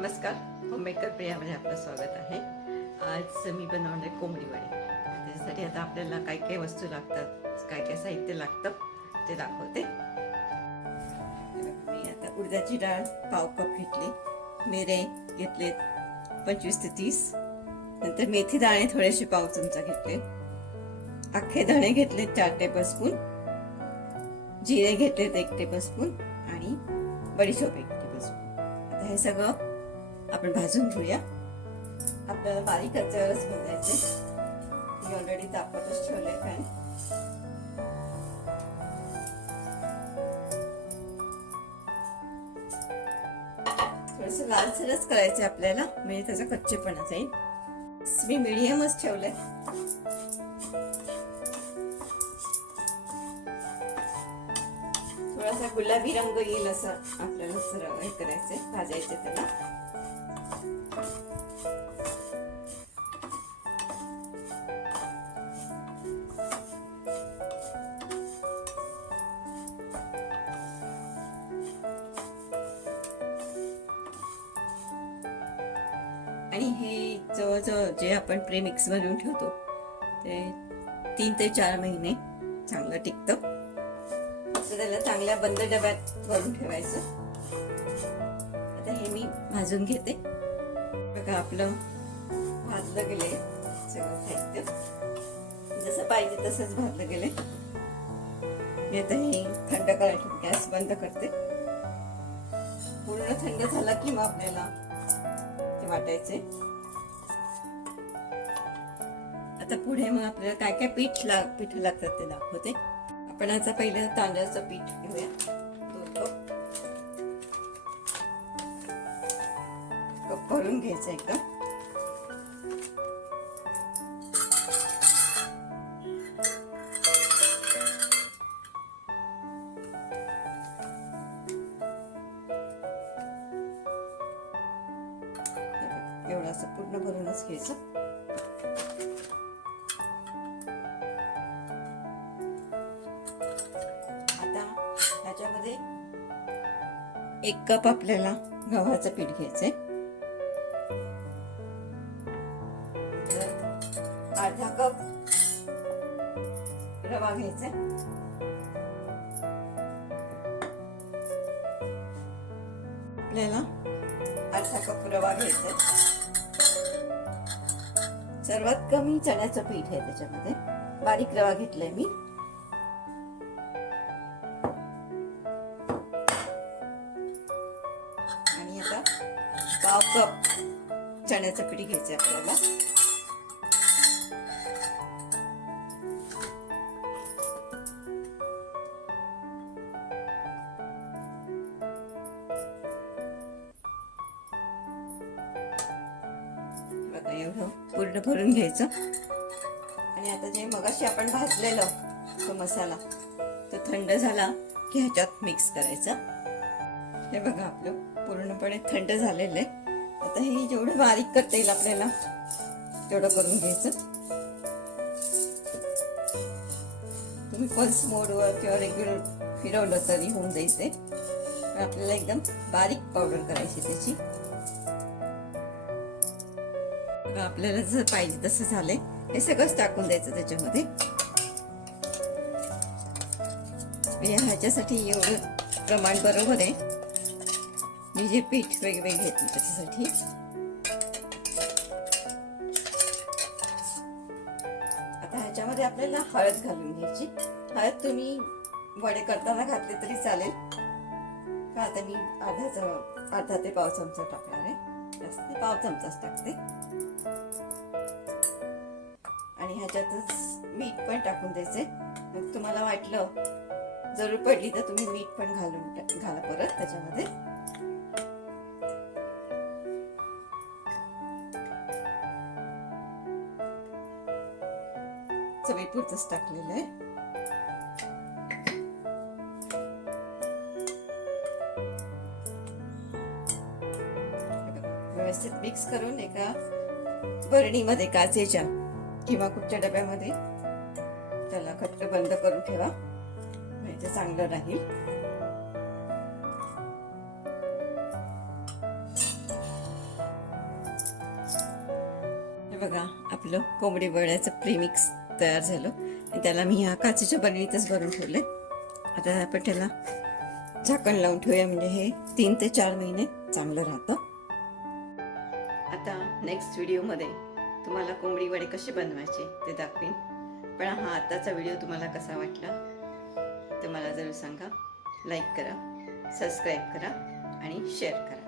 नमस्कार, होममेकर प्रियामध्ये आपलं स्वागत आहे. आज मी बनवणार आहे कोंबडी वडे. त्याच्यासाठी आता आपल्याला काय काय वस्तू लागतात, काय काय साहित्य लागतं ते दाखवते. मी आता उडदाची डाळ पाव कप घेतली, मिरे घेतले 25 ते 30, नंतर मेथी दाणे थोडेसे पाव चमचा घेतले, अख्खे धणे घेतले 4 टेबलस्पून, जिरे घेतले 1 टेबलस्पून आणि बडीशोप 1 टेबलस्पून. आता हे सगळं आपण भाजून घेऊया. आपल्याला बारीक कच्च्यावरच भाजायचे. मी ऑलरेडी तापतच ठेवले पॅन. थोडस लालसरच करायचे आपल्याला, म्हणजे त्याचा कच्चेपणा जाईल. मी मीडियमच ठेवलंय. थोडासा गुलाबी रंग येईल असं आपल्याला सरळ हे करायचंय, भाजायचे त्याला. आणि हे जवळजवळ जे आपण प्रेमिक्स बनवून ठेवतो ते 3 ते 4 महिने चांगलं टिकतं. त्याला चांगल्या बंद डब्यात भरून ठेवायचं. आता हे मी भाजून घेते. बघा आपलं भाजलं गेलंय सगळं साहित्य, जसं पाहिजे तसंच भाजलं गेलंय. मी आता हे थंड करायचं, गॅस बंद करते. पूर्ण थंड झाला की मग आपल्याला ते वाटायचे. आता पुढे मग आपल्याला काय काय पीठ लागतात ते दाखवते. आपण आता पहिलं तांदळाचं पीठ घेऊया. 2 कप भरून घ्यायचं एकदम. एवढं असं पूर्ण भरूनच घ्यायचं. त्याच्यामध्ये 1 कप आपल्याला गव्हाचं पीठ घ्यायचंय. अर्धा कप रवा घ्यायचा. आपल्याला अर्धा कप रवा घ्यायचा. सर्वात कमी चण्याचं पीठ आहे त्याच्यामध्ये. बारीक रवा घेतलाय मी. पाव कप चण्याचं पीठ घ्यायचं आपल्याला. बघा एवढं पूर्ण भरून घ्यायचं. आणि आता जे मगाशी आपण भाजलेलं तो मसाला तो थंड झाला की ह्याच्यात मिक्स करायचा. हे बघा आपलं पूर्णपणे थंड झालेलं आहे. आता हे जेवढं बारीक करता येईल आपल्याला तेवढं करून घ्यायचं. तुम्ही पल्स मोडवर किंवा रेग्युलर फिरवलं तरी होऊन जाईल ते. पण आपल्याला एकदम बारीक पावडर करायची त्याची. आपल्याला जसं पाहिजे तसं झालंय. हे सगळंच टाकून द्यायचं त्याच्यामध्ये. ह्याच्यासाठी एवढं प्रमाण बरोबर आहे. मी जे पीठ वेगवेगळे घेतले त्याच्यासाठी. आता ह्याच्यामध्ये आपल्याला हळद घालून घ्यायची. हळद तुम्ही वडे करताना घातले तरी चालेल. का आता मी अर्धा ते पाव चमचा टाकणार आहे. जास्त पाव चमचाच टाकते. आणि ह्याच्यातच मीठ पण टाकून द्यायचे. मग तुम्हाला वाटलं जरूर पडली तर तुम्ही मीठ पण घाला परत त्याच्यामध्ये. चवीपुरतच टाकलेलं आहे. व्यवस्थित मिक्स करून एका बरणीमध्ये काचेच्या किंवा कुठच्या डब्यामध्ये त्याला घट्ट बंद करून ठेवा, म्हणजे चांगलं राहील. बघा आपलं कोंबडी वड्याचं प्रीमिक्स तयार झालं आणि त्याला मी ह्या काचेच्या बरणीतच भरून ठेवले. आता आपण त्याला झाकण लावून ठेवूया, म्हणजे हे 3 ते 4 महिने चांगलं राहतं. आता नेक्स्ट व्हिडिओमध्ये तुम्हाला कोंबडी वडे कसे बनवायचे ते दाखवीन. पण हा आताचा व्हिडिओ तुम्हाला कसा वाटला ते मला जरूर सांगा. लाईक करा, सबस्क्राईब करा आणि शेअर करा.